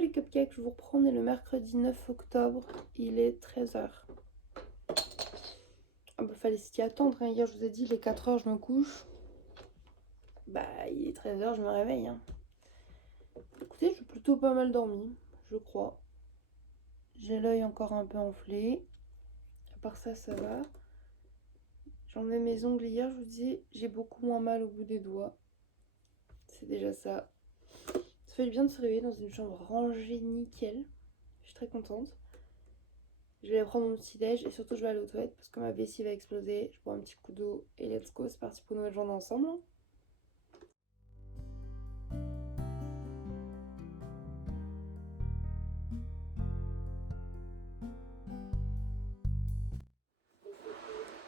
les cupcakes, je vous reprends, on est le mercredi 9 octobre, il est 13h. Ah bah fallait s'y attendre, hein. Hier je vous ai dit, il est 4h, je me couche. Bah il est 13h, je me réveille. Hein. Écoutez, j'ai plutôt pas mal dormi, je crois. J'ai l'œil encore un peu enflé. À part ça, ça va. J'ai enlevé mes ongles hier, je vous dis, j'ai beaucoup moins mal au bout des doigts. C'est déjà ça. Ça fait du bien de se réveiller dans une chambre rangée nickel. Je suis très contente. Je vais aller prendre mon petit déj et surtout je vais aller aux toilettes parce que ma vessie va exploser. Je bois un petit coup d'eau et let's go, c'est parti pour une nouvelle journée ensemble.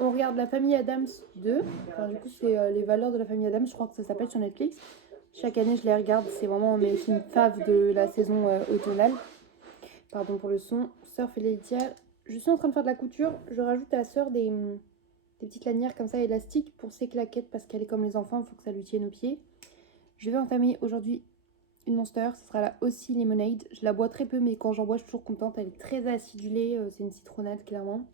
On regarde La Famille Adams 2. Enfin, du coup, c'est les valeurs de la famille Adams, je crois que ça s'appelle sur Netflix. Chaque année, je les regarde. C'est vraiment mes films faves de la saison automnale. Pardon pour le son. Sœur fait l'héritière. Je suis en train de faire de la couture. Je rajoute à la sœur des petites lanières comme ça élastiques pour ses claquettes parce qu'elle est comme les enfants, il faut que ça lui tienne aux pieds. Je vais entamer aujourd'hui une Monster, ce sera la aussi Lemonade. Je la bois très peu, mais quand j'en bois, je suis toujours contente. Elle est très acidulée, c'est une citronnade clairement.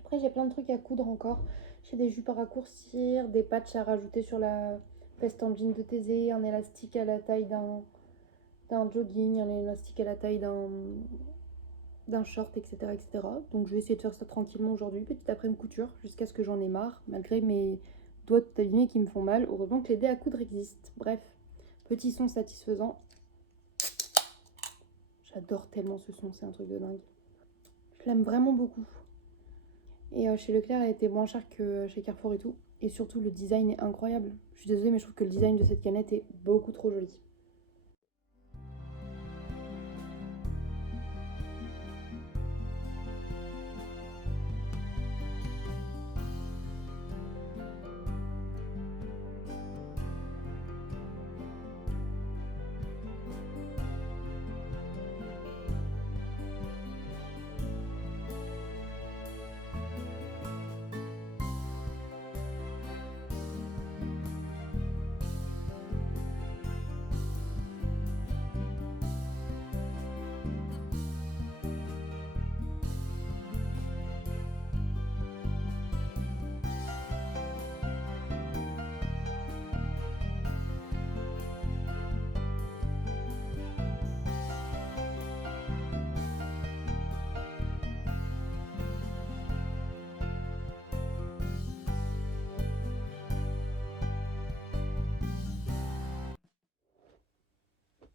Après, j'ai plein de trucs à coudre encore. J'ai des jupes à raccourcir, des patchs à rajouter sur la veste en jean de Thésée, un élastique à la taille d'un jogging, un élastique à la taille d'un short, etc., etc. Donc je vais essayer de faire ça tranquillement aujourd'hui, petit après-midi couture, jusqu'à ce que j'en ai marre, malgré mes doigts tout abîmés qui me font mal. Heureusement que les dés à coudre existent. Bref, petit son satisfaisant. J'adore tellement ce son, c'est un truc de dingue. Je l'aime vraiment beaucoup. Et chez Leclerc, elle était moins chère que chez Carrefour et tout. Et surtout, le design est incroyable. Je suis désolée, mais je trouve que le design de cette canette est beaucoup trop joli.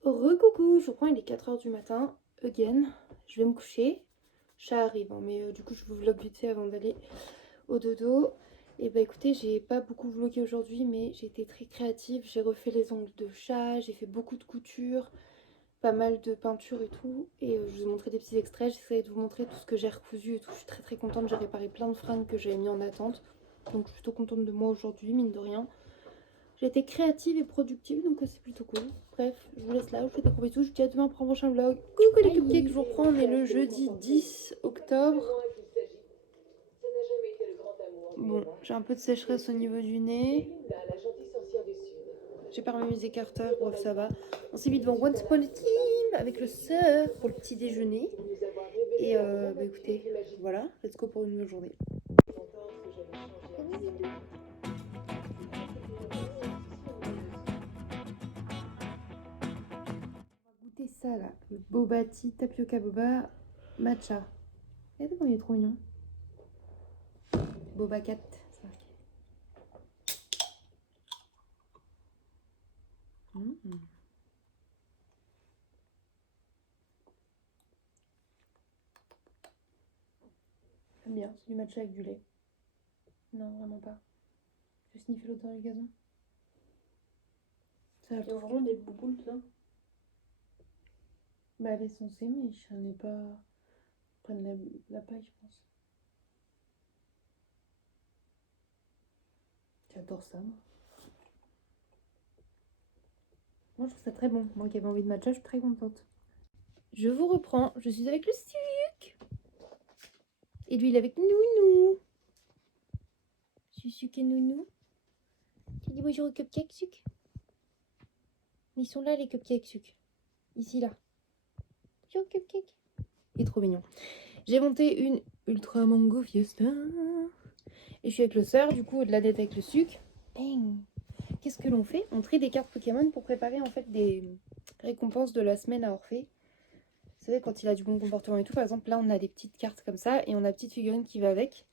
Recoucou, je crois il est 4h du matin, again. Je vais me coucher. Ça arrive, hein, mais du coup je vous vlog vite fait avant d'aller au dodo. Et bah écoutez, j'ai pas beaucoup vlogué aujourd'hui, mais j'ai été très créative. J'ai refait les ongles de chat, j'ai fait beaucoup de couture, pas mal de peinture et tout. Et je vous ai montré des petits extraits. J'essaie de vous montrer tout ce que j'ai recousu et tout. Je suis très très contente. J'ai réparé plein de fringues que j'avais mis en attente. Donc je suis plutôt contente de moi aujourd'hui, mine de rien. J'ai été créative et productive, donc c'est plutôt cool. Bref, je vous laisse là, je vous fais des gros bisous. Je vous dis à demain pour un prochain vlog. Coucou les cupcakes, je vous reprends. On est le jeudi 10 octobre. Bon, j'ai un peu de sécheresse au niveau du nez. J'ai pas remis mes écarteurs, bref, ça va. On s'est mis devant Once Upon a Time avec le sœur pour le petit déjeuner. Et bah écoutez, voilà, let's go pour une nouvelle journée. Goûter ça là, le boba tea, tapioca boba, matcha. Regardez comme il est trop mignon. Boba cat, c'est marqué. J'aime bien, c'est du matcha avec du lait. Non, vraiment pas. Je sniffe l'odeur du gazon. Ça a vraiment des bouboules, ça. Bah, elle est censée, mais je n'en ai pas. Prendre la paille, je pense. J'adore ça, moi. Moi, je trouve ça très bon. Moi qui avais envie de matcha, je suis très contente. Je vous reprends. Je suis avec le sucre. Et lui, il est avec Nounou. Sucre et Nounou. Tu dis bonjour aux cupcakes, sucre. Ils sont là, les cupcakes, sucre. Ici, là. Il est trop mignon. J'ai monté une Ultra Mango Fiesta. Et je suis avec le sœur, du coup, au-delà d'être avec le sucre. Bang. Qu'est-ce que l'on fait? On trie des cartes Pokémon pour préparer en fait des récompenses de la semaine à Orphée. Vous savez, quand il a du bon comportement et tout, par exemple, là, on a des petites cartes comme ça et on a une petite figurine qui va avec.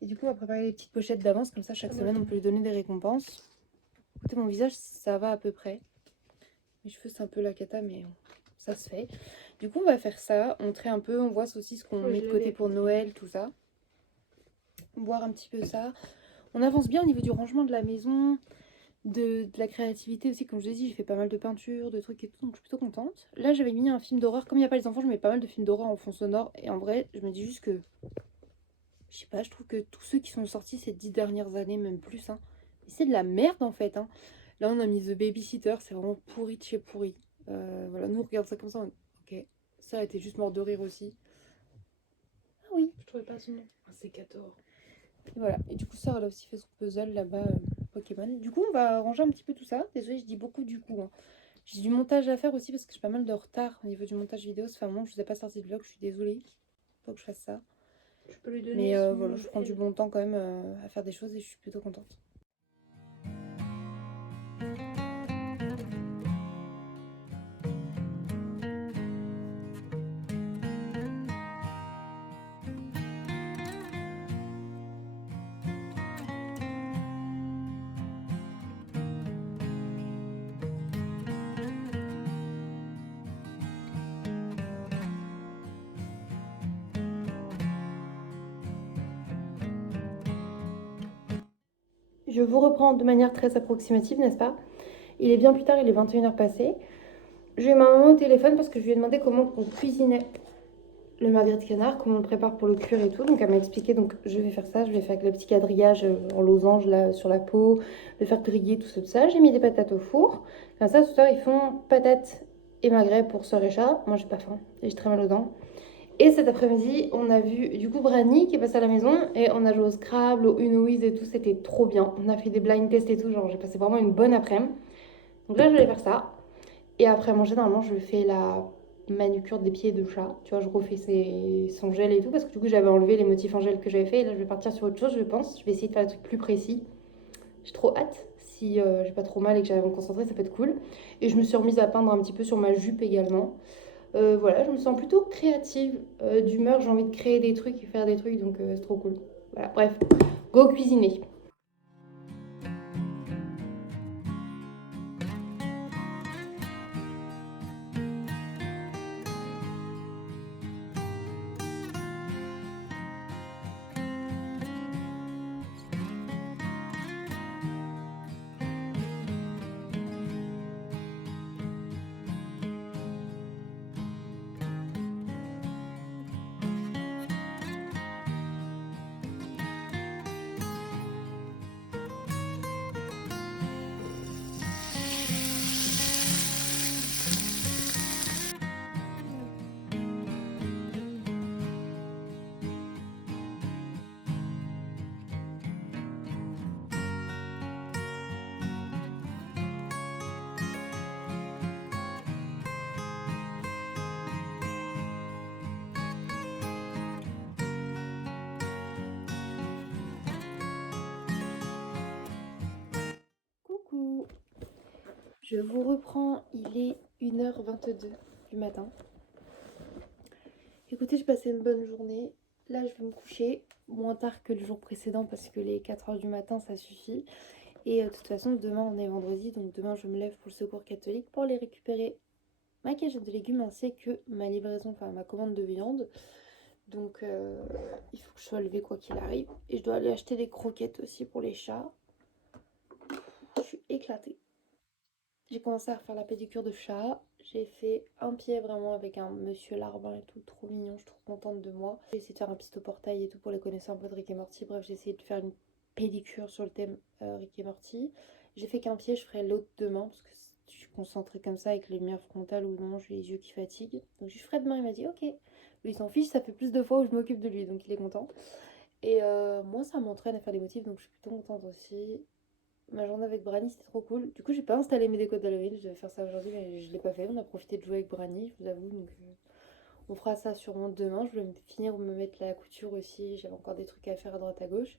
Et du coup, on va préparer les petites pochettes d'avance, comme ça, chaque semaine, on peut lui donner des récompenses. Écoutez, mon visage, ça va à peu près. Mes cheveux, c'est un peu la cata, mais ça se fait. Du coup, on va faire ça, montrer un peu, on voit aussi ce qu'on met de côté pour Noël, tout ça. Voir un petit peu ça. On avance bien au niveau du rangement de la maison, de la créativité aussi. Comme je l'ai dit, j'ai fait pas mal de peinture, de trucs et tout, donc je suis plutôt contente. Là, j'avais mis un film d'horreur. Comme il n'y a pas les enfants, je mets pas mal de films d'horreur en fond sonore. Et en vrai, je me dis juste que, je sais pas, je trouve que tous ceux qui sont sortis ces 10 dernières années, même plus, hein, c'est de la merde en fait. Hein. Là, on a mis The Babysitter, c'est vraiment pourri de chez pourri. Voilà, nous on regarde ça comme ça, ok. Ça a été juste mort de rire aussi. Ah oui. Je trouvais pas son nom. C'est 14. Et voilà, et du coup, ça, elle a aussi fait son puzzle là-bas, Pokémon. Du coup, on va ranger un petit peu tout ça. Désolée, je dis beaucoup du coup. Hein. J'ai du montage à faire aussi parce que j'ai pas mal de retard au niveau du montage vidéo. Ça fait un moment que je vous ai pas sorti de vlog, je suis désolée. Faut que je fasse ça. Je peux lui donner. Mais voilà, je prends du bon temps quand même à faire des choses et je suis plutôt contente. Je vous reprends de manière très approximative, n'est-ce pas? Il est bien plus tard, il est 21h passé. J'ai eu ma maman au téléphone parce que je lui ai demandé comment on cuisinait le magret de canard, comment on le prépare pour le cuire et tout. Donc elle m'a expliqué, donc je vais faire ça, je vais faire avec le petit quadrillage en losange là sur la peau, le faire griller, tout ça, tout ça. J'ai mis des patates au four. Comme ça, ce soir, ils font patates et magret pour sœur et chat. Moi, j'ai pas faim, et j'ai très mal aux dents. Et cet après-midi, on a vu du coup Brani qui est passé à la maison et on a joué au Scrabble, au Unoise et tout, c'était trop bien. On a fait des blind tests et tout, genre j'ai passé vraiment une bonne après-midi. Donc là, je vais faire ça. Et après manger, normalement, je fais la manucure des pieds de chat. Tu vois, je refais son gel et tout parce que du coup, j'avais enlevé les motifs en gel que j'avais fait. Et là, je vais partir sur autre chose, je pense. Je vais essayer de faire des trucs plus précis. J'ai trop hâte. Si j'ai pas trop mal et que j'arrive à me concentrer, ça peut être cool. Et je me suis remise à peindre un petit peu sur ma jupe également. Voilà, je me sens plutôt créative d'humeur, j'ai envie de créer des trucs et faire des trucs, donc c'est trop cool. Voilà, bref, go cuisiner. Coucou, je vous reprends, il est 1h22 du matin. Écoutez, je passais une bonne journée. Là, je vais me coucher moins tard que le jour précédent parce que les 4h du matin, ça suffit. Et de toute façon, demain, on est vendredi, donc demain, je me lève pour le secours catholique pour aller récupérer ma cagette de légumes ainsi que ma livraison, enfin ma commande de viande. Donc il faut que je sois levée quoi qu'il arrive. Et je dois aller acheter des croquettes aussi pour les chats. Je suis éclatée. J'ai commencé à refaire la pédicure de chat. J'ai fait un pied vraiment avec un monsieur larbin et tout, trop mignon, je suis trop contente de moi. J'ai essayé de faire un petit portail et tout pour les connaisseurs un peu de Rick et Morty. Bref, j'ai essayé de faire une pédicure sur le thème Rick et Morty. J'ai fait qu'un pied, je ferai l'autre demain parce que je suis concentrée comme ça avec les lumières frontales ou non, j'ai les yeux qui fatiguent. Donc je ferai demain, il m'a dit ok. Lui il s'en fiche, ça fait plus de fois où je m'occupe de lui, donc il est content. Et moi ça m'entraîne à faire des motifs, donc je suis plutôt contente aussi. Ma journée avec Brani, c'était trop cool. Du coup, j'ai pas installé mes décos d'Halloween. Je devais faire ça aujourd'hui, mais je l'ai pas fait. On a profité de jouer avec Brani, je vous avoue. Donc, On fera ça sûrement demain. Je voulais finir de me mettre la couture aussi. J'avais encore des trucs à faire à droite à gauche.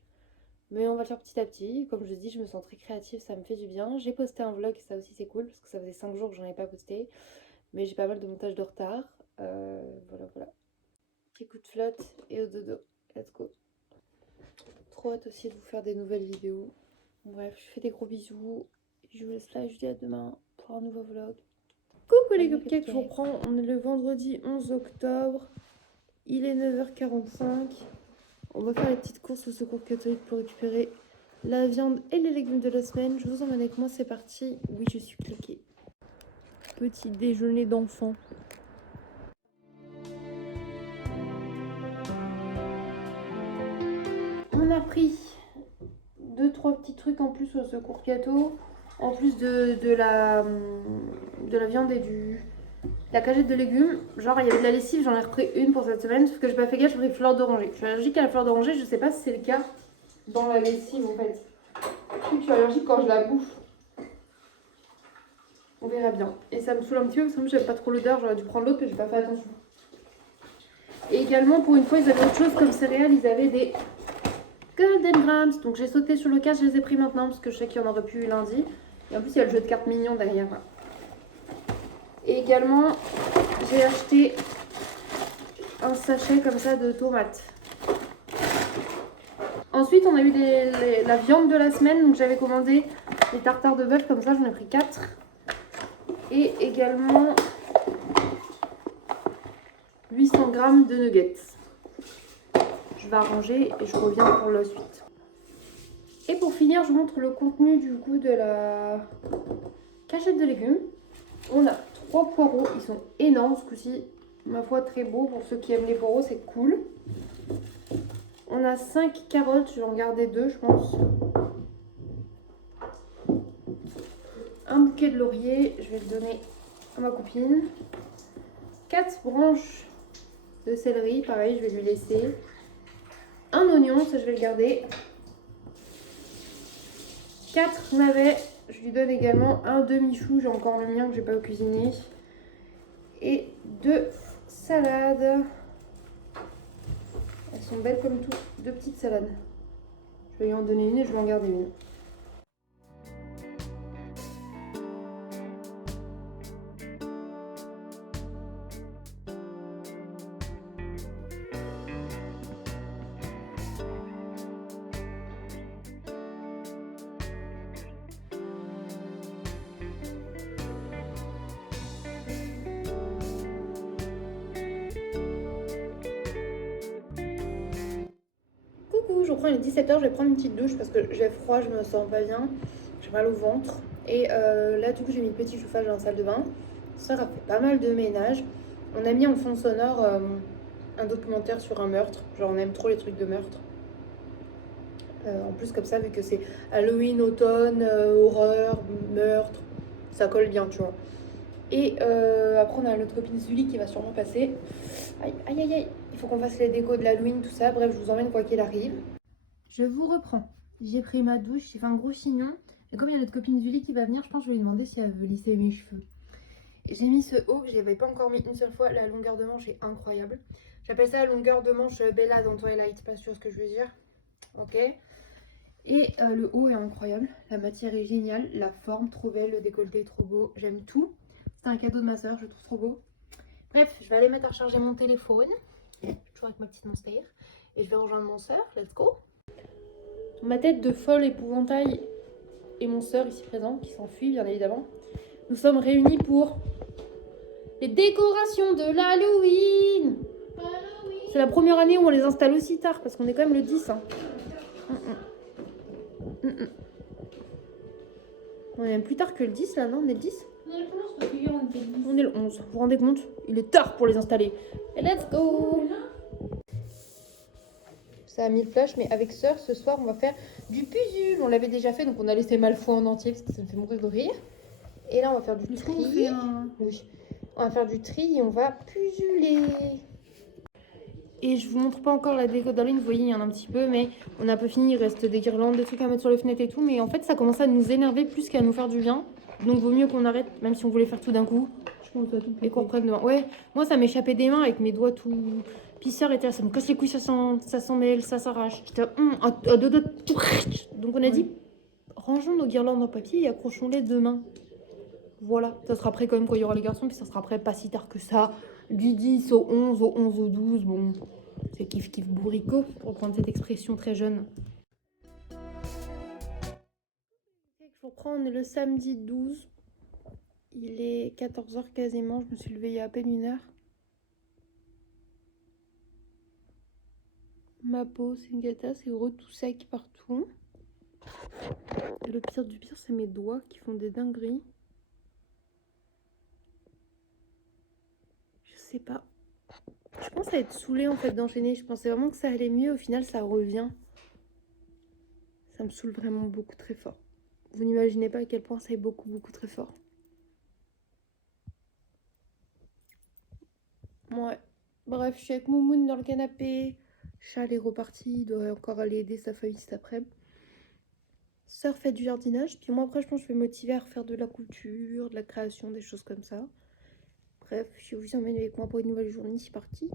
Mais on va le faire petit à petit. Comme je dis, je me sens très créative, ça me fait du bien. J'ai posté un vlog, ça aussi c'est cool parce que ça faisait 5 jours que j'en ai pas posté. Mais j'ai pas mal de montage de retard. Voilà. Petit coup de flotte et au dodo. Let's go. Trop hâte aussi de vous faire des nouvelles vidéos. Bref, je fais des gros bisous. Je vous laisse là et je vous dis à demain pour un nouveau vlog. Coucou les cupcakes, je vous reprends. On est le vendredi 11 octobre. Il est 9h45. On va faire les petites courses au secours catholique pour récupérer la viande et les légumes de la semaine. Je vous emmène avec moi, c'est parti. Oui, je suis cliquée. Petit déjeuner d'enfant. On a pris 2-3 petits trucs en plus au secours gâteau, en plus de la viande et de la cagette de légumes. Genre il y avait de la lessive, j'en ai repris une pour cette semaine, sauf que j'ai pas fait gaffe, j'ai pris fleur d'oranger. Je suis allergique à la fleur d'oranger, je sais pas si c'est le cas dans la lessive en fait. Je suis allergique quand je la bouffe. On verra bien. Et ça me saoule un petit peu parce que j'avais pas trop l'odeur, j'aurais dû prendre l'autre mais j'ai pas fait attention. Et également pour une fois ils avaient autre chose comme céréales, ils avaient des Golden Grams. Donc j'ai sauté sur le cas, je les ai pris maintenant parce que je sais qu'il y en aurait plus lundi. Et en plus il y a le jeu de cartes mignon derrière. Et également j'ai acheté un sachet comme ça de tomates. Ensuite on a eu la viande de la semaine. Donc j'avais commandé des tartares de bœuf comme ça, j'en ai pris 4. Et également 800 grammes de nuggets. Je vais arranger et je reviens pour la suite. Et pour finir, je vous montre le contenu du coup de la cachette de légumes. On a 3 poireaux, ils sont énormes ce coup-ci. Ma foi, très beau. Pour ceux qui aiment les poireaux, c'est cool. On a 5 carottes, je vais en garder 2, je pense. Un bouquet de laurier, je vais le donner à ma copine. 4 branches de céleri, pareil, je vais lui laisser. Un oignon, ça je vais le garder. 4 navets, je lui donne également un demi-chou, j'ai encore le mien que j'ai pas cuisiné. Et 2 salades. Elles sont belles comme tout, 2 petites salades. Je vais lui en donner une et je vais en garder une. Coucou, je reprends, il est 17h, je vais prendre une petite douche parce que j'ai froid, je me sens pas bien, j'ai mal au ventre. Et là du coup j'ai mis le petit chauffage dans la salle de bain. Ça a fait pas mal de ménage. On a mis en fond sonore un documentaire sur un meurtre, genre on aime trop les trucs de meurtre. En plus comme ça vu que c'est Halloween, automne, horreur, meurtre, ça colle bien tu vois. Et après on a notre copine Zully qui va sûrement passer. Aïe aïe aïe aïe. Il faut qu'on fasse les décos de l'Halloween, tout ça. Bref, je vous emmène quoi qu'il arrive. Je vous reprends. J'ai pris ma douche, j'ai fait un gros chignon. Et comme il y a notre copine Zully qui va venir, je pense que je vais lui demander si elle veut lisser mes cheveux. J'ai mis ce haut que je n'avais pas encore mis une seule fois. La longueur de manche est incroyable. J'appelle ça la longueur de manche Bella dans Twilight. Pas sûr ce que je veux dire. Ok. Et le haut est incroyable. La matière est géniale. La forme trop belle. Le décolleté est trop beau. J'aime tout. C'est un cadeau de ma soeur. Je le trouve trop beau. Bref, je vais aller mettre à recharger mon téléphone. Toujours avec ma petite monster. Et je vais rejoindre mon soeur. Let's go. Ma tête de folle épouvantail et mon soeur ici présent, qui s'enfuit bien évidemment. Nous sommes réunis pour les décorations de l'Halloween. C'est la première année où on les installe aussi tard parce qu'on est quand même le 10. Hein. On est même plus tard que le 10 là, non? On est le 10? On est le 11. Vous vous rendez compte? Il est tard pour les installer. Et let's go! Ça a mis le flash, mais avec sœur, ce soir, on va faire du puzzle. On l'avait déjà fait, donc on a laissé Malfoy en entier parce que ça me fait mourir de rire. Et là, on va faire du tri. Oui. On va faire du tri et on va puzuler. Et je vous montre pas encore la déco d'Halloween, vous voyez, il y en a un petit peu, mais on a un peu fini. Il reste des guirlandes, des trucs à mettre sur les fenêtres et tout. Mais en fait, ça commence à nous énerver plus qu'à nous faire du bien. Donc, vaut mieux qu'on arrête, même si on voulait faire tout d'un coup. pense que les cours prennent demain. Ouais, moi ça m'échappait des mains avec mes doigts tout pisseurs et ça me casse les couilles, ça s'en mêle, ça s'arrache. J'étais à deux doigts de... Donc on a dit, rangeons nos guirlandes en papier et accrochons-les demain. Voilà, ça sera prêt quand même quand il y aura les garçons, puis ça sera prêt pas si tard que ça. Du 10 au 11, au 11 au 12, bon, c'est kiff kiff bourricot, pour prendre cette expression très jeune. Je reprends, on est le samedi 12. Il est 14h quasiment, je me suis levée il y a à peine 1 heure. Ma peau, c'est une gata, c'est gros tout sec partout. Le pire du pire, c'est mes doigts qui font des dingueries. Je sais pas. Je pense à être saoulée en fait d'enchaîner. Je pensais vraiment que ça allait mieux. Au final, ça revient. Ça me saoule vraiment beaucoup très fort. Vous n'imaginez pas à quel point ça est beaucoup, beaucoup très fort. Ouais. Bref, je suis avec Moumoun dans le canapé. Charles est reparti. Il doit encore aller aider sa famille cet après-midi. Sœur fait du jardinage. Puis moi, après, je pense que je vais me motiver à refaire de la couture, de la création, des choses comme ça. Bref, je vous emmène avec moi pour une nouvelle journée. C'est parti.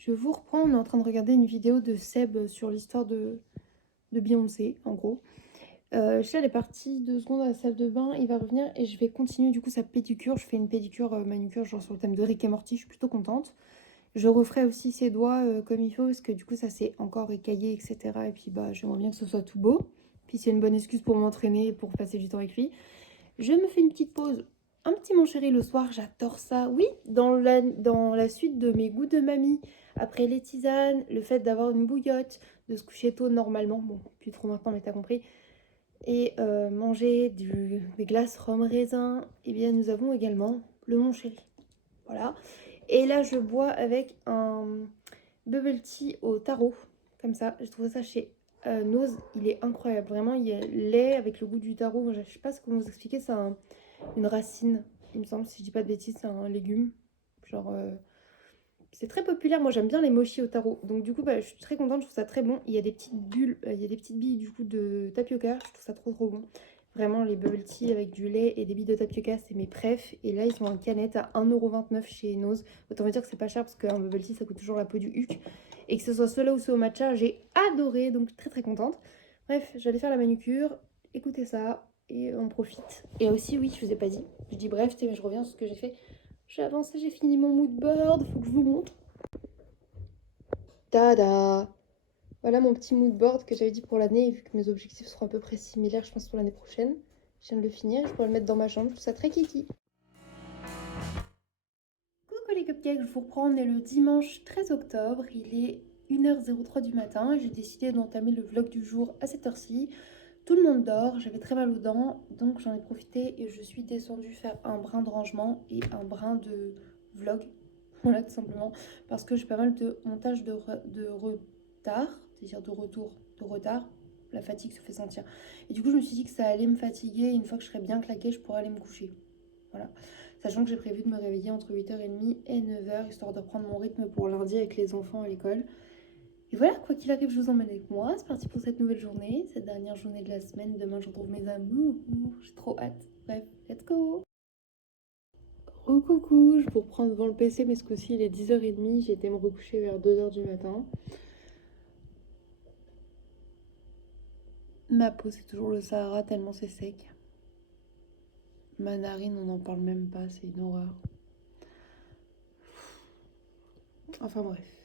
Je vous reprends, on est en train de regarder une vidéo de Seb sur l'histoire de Beyoncé, en gros. Chad est parti 2 secondes à la salle de bain, il va revenir et je vais continuer du coup sa pédicure. Je fais une pédicure, manucure, genre sur le thème de Rick et Morty, je suis plutôt contente. Je referai aussi ses doigts comme il faut, parce que du coup ça s'est encore écaillé, etc. Et puis bah j'aimerais bien que ce soit tout beau. Puis c'est une bonne excuse pour m'entraîner et pour passer du temps avec lui. Je me fais une petite pause. Un petit mon chéri le soir, j'adore ça. Oui, dans la suite de mes goûts de mamie, après les tisanes, le fait d'avoir une bouillotte, de se coucher tôt normalement, bon, plus trop maintenant, mais t'as compris, et manger des glaces rhum raisin, et bien nous avons également le mon chéri. Voilà. Et là, je bois avec un bubble tea au taro, comme ça. J'ai trouvé ça chez Nose, il est incroyable. Vraiment, il est lait avec le goût du taro. Je sais pas comment vous expliquer, c'est une racine, il me semble, si je dis pas de bêtises, c'est un légume. Genre, c'est très populaire. Moi, j'aime bien les mochis au taro. Donc, du coup, bah, je suis très contente. Je trouve ça très bon. Il y a des petites bulles, il y a des petites billes du coup de tapioca. Je trouve ça trop trop bon. Vraiment, les bubble tea avec du lait et des billes de tapioca, c'est mes préfs. Et là, ils sont en canette à 1,29 € chez Nose. Autant vous dire que c'est pas cher parce qu'un bubble tea, ça coûte toujours la peau du huc. Et que ce soit ceux-là ou ceux au matcha, j'ai adoré. Donc, très très contente. Bref, j'allais faire la manucure. Écoutez ça. Et on profite. Et aussi, oui, je vous ai pas dit. Je dis bref, mais je reviens sur ce que j'ai fait. J'ai avancé, j'ai fini mon mood board. Faut que je vous montre. Tada! Voilà mon petit mood board que j'avais dit pour l'année. Et vu que mes objectifs seront à peu près similaires, je pense, pour l'année prochaine. Je viens de le finir. Je pourrais le mettre dans ma chambre. Je trouve ça très kiki. Coucou les cupcakes, je vous reprends. On est le dimanche 13 octobre. Il est 1h03 du matin. J'ai décidé d'entamer le vlog du jour à cette heure-ci. Tout le monde dort, j'avais très mal aux dents, donc j'en ai profité et je suis descendue faire un brin de rangement et un brin de vlog. Voilà, tout simplement, parce que j'ai pas mal de montage de retard, c'est-à-dire de retour de retard. La fatigue se fait sentir. Et du coup, je me suis dit que ça allait me fatiguer. Une fois que je serais bien claquée, je pourrais aller me coucher. Voilà. Sachant que j'ai prévu de me réveiller entre 8h30 et 9h, histoire de reprendre mon rythme pour lundi avec les enfants à l'école. Et voilà, quoi qu'il arrive, je vous emmène avec moi. C'est parti pour cette nouvelle journée, cette dernière journée de la semaine. Demain, je retrouve mes amours. J'ai trop hâte. Bref, let's go! Coucou, je vous reprends devant le PC, mais ce coup-ci, il est 10h30. J'ai été me recoucher vers 2h du matin. Ma peau, c'est toujours le Sahara, tellement c'est sec. Ma narine, on n'en parle même pas, c'est une horreur. Enfin bref.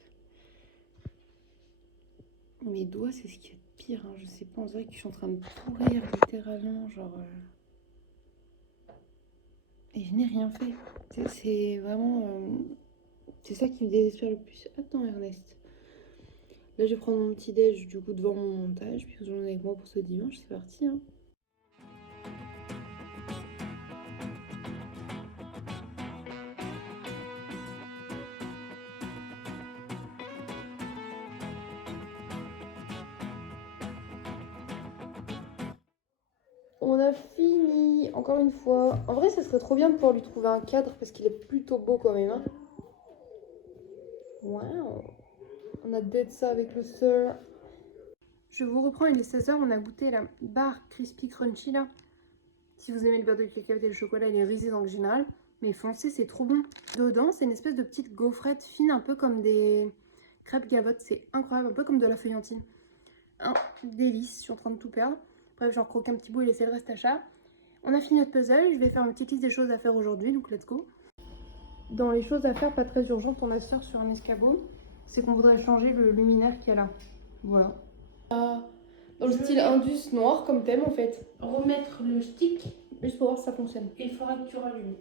Mes doigts, c'est ce qui est pire, hein. Je sais pas, on dirait que je suis en train de pourrir littéralement, genre... Et je n'ai rien fait. C'est vraiment... c'est ça qui me désespère le plus. Attends Ernest. Là, je vais prendre mon petit déj du coup devant mon montage, puis vous en avec moi pour ce dimanche, c'est parti, hein. On a fini, encore une fois. En vrai, ça serait trop bien de pouvoir lui trouver un cadre parce qu'il est plutôt beau quand même. Hein. Waouh. On a date ça avec le sir. Je vous reprends, il est 16h, on a goûté la barre crispy crunchy là. Si vous aimez le beurre de cacahuète et le chocolat, il est risé dans le général. Mais foncé, c'est trop bon. Dedans, c'est une espèce de petite gaufrette fine, un peu comme des crêpes gavottes. C'est incroyable, un peu comme de la feuillantine. Un délice, je suis en train de tout perdre. Bref, j'en croque un petit bout et laisser le reste à chat. On a fini notre puzzle, je vais faire une petite liste des choses à faire aujourd'hui, donc let's go. Dans les choses à faire pas très urgentes pour ma soeur sur un escabeau, c'est qu'on voudrait changer le luminaire qu'il y a là. Voilà. Dans le style Indus noir comme thème en fait. Remettre le stick, Juste pour voir si ça fonctionne. et il faudra que tu rallumes.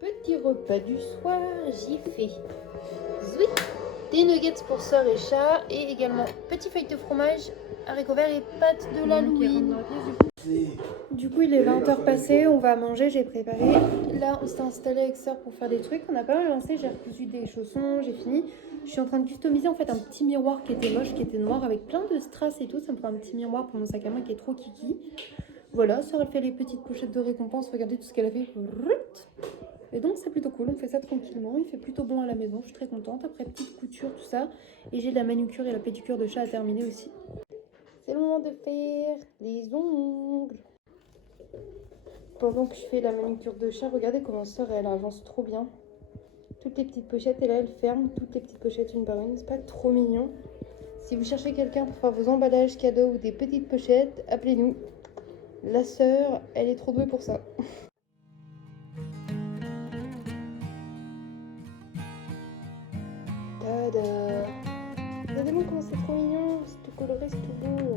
Petit repas du soir, j'y fais zouit, des nuggets pour sœur et chat et également petit feuille de fromage, haricots verts et pâtes de l'Halloween. Du coup, il est 20h passé, on va manger, j'ai préparé. Là, on s'est installé avec sœur pour faire des trucs. On a pas mal lancé, j'ai recousu des chaussons, j'ai fini. Je suis en train de customiser en fait un petit miroir qui était moche, qui était noir avec plein de strass et tout. Ça me fait un petit miroir pour mon sac à main qui est trop kiki. Voilà, sœur elle fait les petites pochettes de récompense. Regardez tout ce qu'elle a fait. Et donc c'est plutôt cool, on fait ça tranquillement, il fait plutôt bon à la maison, je suis très contente. Après petite couture, tout ça. Et j'ai la manucure et la pédicure de chat à terminer aussi. C'est le moment de faire les ongles. Pendant que je fais la manucure de chat, regardez comment sœur elle avance trop bien. Toutes les petites pochettes, et là elle ferme toutes les petites pochettes une par une, c'est pas trop mignon. Si vous cherchez quelqu'un pour faire vos emballages cadeaux ou des petites pochettes, appelez-nous. La sœur, elle est trop douée pour ça. Tada! Regardez-moi comment c'est trop mignon, c'est tout coloré, c'est tout beau.